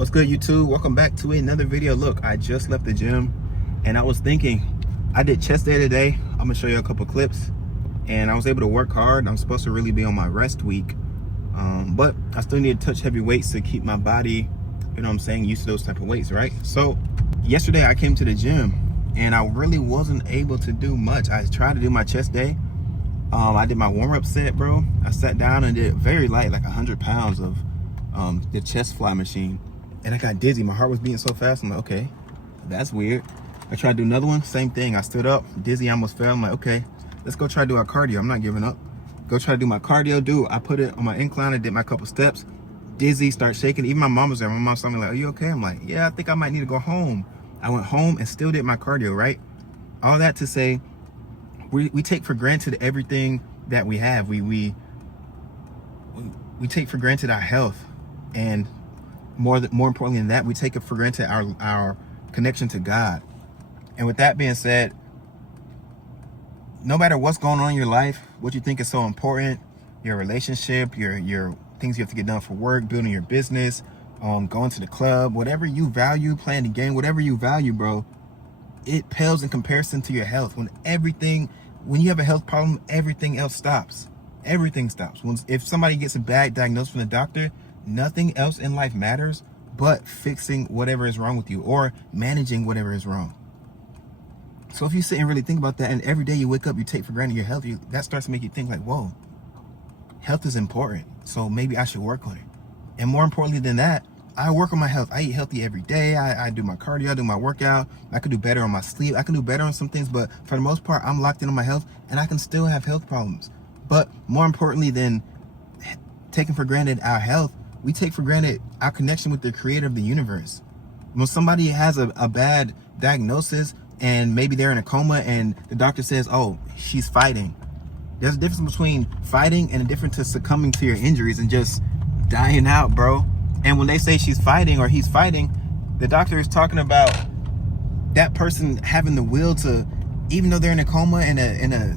What's good, YouTube? Welcome back to another video. Look, I just left the gym and I was thinking, I did chest day today. I'm gonna show you a couple clips, and I was able to work hard. I'm supposed to really be on my rest week, but I still need to touch heavy weights to keep my body, you know what I'm saying, used to those type of weights, right? So yesterday I came to the gym and I really wasn't able to do much. I tried to do my chest day. I did my warm-up set, bro. I sat down and did very light, like 100 pounds of the chest fly machine. And I got dizzy. My heart was beating so fast. I'm like, okay, that's weird. I tried to do another one, same thing. I stood up, dizzy, I almost fell. I'm like, okay, let's go try to do our cardio. I'm not giving up. Go try to do my cardio, dude. I put it on my incline, I did my couple steps, dizzy, start shaking. Even my mom was there. My mom saw me like, are you okay? I'm like, yeah, I think I might need to go home. I went home and still did my cardio, right? All that to say, we take for granted everything that we have. We take for granted our health, and more importantly than that, we take it for granted our connection to God. And with that being said, no matter what's going on in your life, what you think is so important, your relationship, your things you have to get done for work, building your business, going to the club, whatever you value, playing the game, whatever you value, bro, it pales in comparison to your health. When you have a health problem, everything else stops. Everything stops. If somebody gets a bad diagnosis from the doctor, nothing else in life matters but fixing whatever is wrong with you or managing whatever is wrong. So if you sit and really think about that, and every day you wake up, you take for granted your health, that starts to make you think like, whoa, health is important. So maybe I should work on it. And more importantly than that, I work on my health. I eat healthy every day. I do my cardio, I do my workout. I could do better on my sleep. I can do better on some things, but for the most part, I'm locked in on my health and I can still have health problems. But more importantly than taking for granted our health, we take for granted our connection with the creator of the universe. When somebody has a bad diagnosis and maybe they're in a coma and the doctor says, oh, she's fighting. There's a difference between fighting and a difference to succumbing to your injuries and just dying out, bro. And when they say she's fighting or he's fighting, the doctor is talking about that person having the will to, even though they're in a coma, in a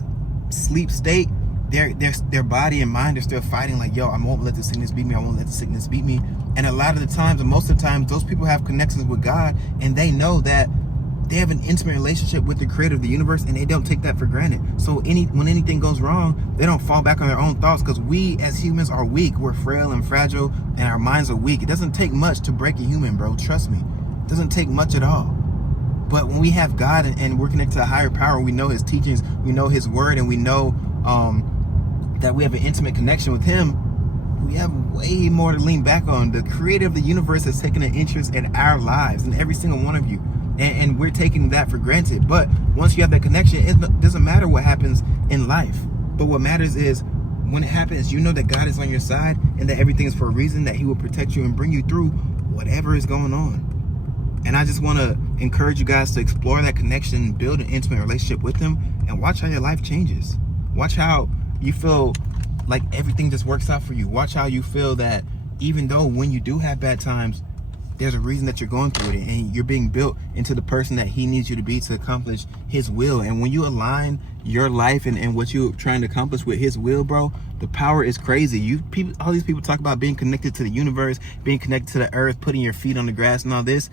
sleep state, their body and mind are still fighting like, yo, I won't let the sickness beat me. I won't let the sickness beat me. And a lot of the times, and most of the times, those people have connections with God, and they know that they have an intimate relationship with the creator of the universe, and they don't take that for granted. So when anything goes wrong, they don't fall back on their own thoughts, because we as humans are weak. We're frail and fragile, and our minds are weak. It doesn't take much to break a human, bro. Trust me. It doesn't take much at all. But when we have God and we're connected to a higher power, we know his teachings, we know his word, and we know that we have an intimate connection with him, we have way more to lean back on. The creator of the universe has taken an interest in our lives, in every single one of you. And we're taking that for granted. But once you have that connection, it doesn't matter what happens in life. But what matters is when it happens, you know that God is on your side and that everything is for a reason, that he will protect you and bring you through whatever is going on. And I just want to encourage you guys to explore that connection, build an intimate relationship with him, and watch how your life changes. Watch how you feel like everything just works out for you. Watch how you feel that even though when you do have bad times, there's a reason that you're going through it, and you're being built into the person that he needs you to be to accomplish his will. And when you align your life and what you're trying to accomplish with his will, bro, the power is crazy. All these people talk about being connected to the universe, being connected to the earth, putting your feet on the grass and all this.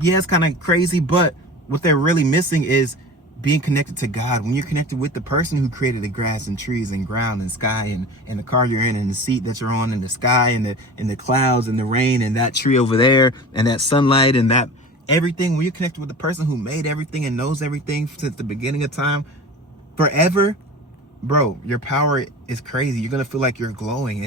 Yeah, it's kind of crazy, but what they're really missing is being connected to God. When you're connected with the person who created the grass and trees and ground and sky and the car you're in and the seat that you're on and the sky and the clouds and the rain and that tree over there and that sunlight and that everything, when you're connected with the person who made everything and knows everything since the beginning of time forever, bro, your power is crazy. You're gonna feel like you're glowing,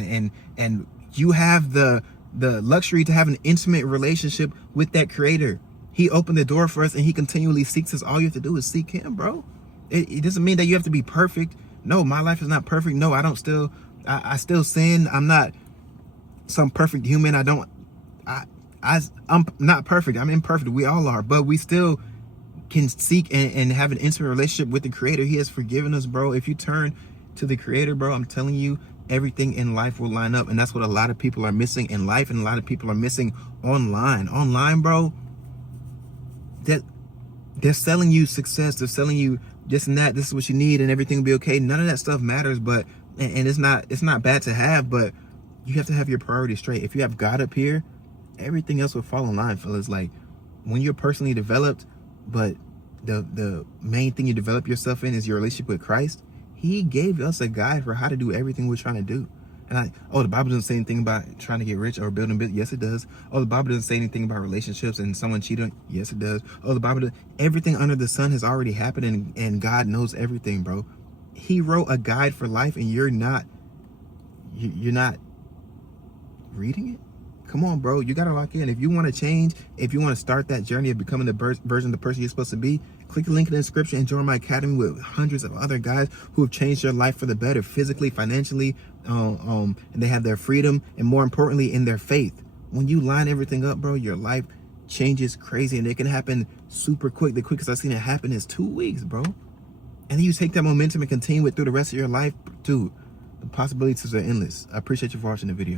and you have the luxury to have an intimate relationship with that creator. He opened the door for us and he continually seeks us. All you have to do is seek him, bro. It doesn't mean that you have to be perfect. No, my life is not perfect. No, I still sin. I'm not some perfect human. I'm not perfect. I'm imperfect. We all are, but we still can seek and have an intimate relationship with the creator. He has forgiven us, bro. If you turn to the creator, bro, I'm telling you, everything in life will line up. And that's what a lot of people are missing in life, and a lot of people are missing online, bro. That they're selling you success, they're selling you this and that, this is what you need and everything will be okay. None of that stuff matters, but and it's not bad to have, but you have to have your priorities straight. If you have God up here everything else will fall in line, fellas. Like, when you're personally developed, but the main thing you develop yourself in is your relationship with Christ, he gave us a guide for how to do everything we're trying to do. And the Bible doesn't say anything about trying to get rich or building business. Yes, it does. Oh, the Bible doesn't say anything about relationships and someone cheating. Yes, it does. Oh, the Bible does. Everything under the sun has already happened, and God knows everything, bro. He wrote a guide for life, and you're not reading it. Come on, bro. You got to lock in. If you want to change, if you want to start that journey of becoming the version of the person you're supposed to be, click the link in the description and join my academy with hundreds of other guys who have changed their life for the better, physically, financially, and they have their freedom, and more importantly, in their faith. When you line everything up, bro, your life changes crazy, and it can happen super quick. The quickest I've seen it happen is 2 weeks, bro. And then you take that momentum and continue it through the rest of your life, dude. The possibilities are endless. I appreciate you for watching the video.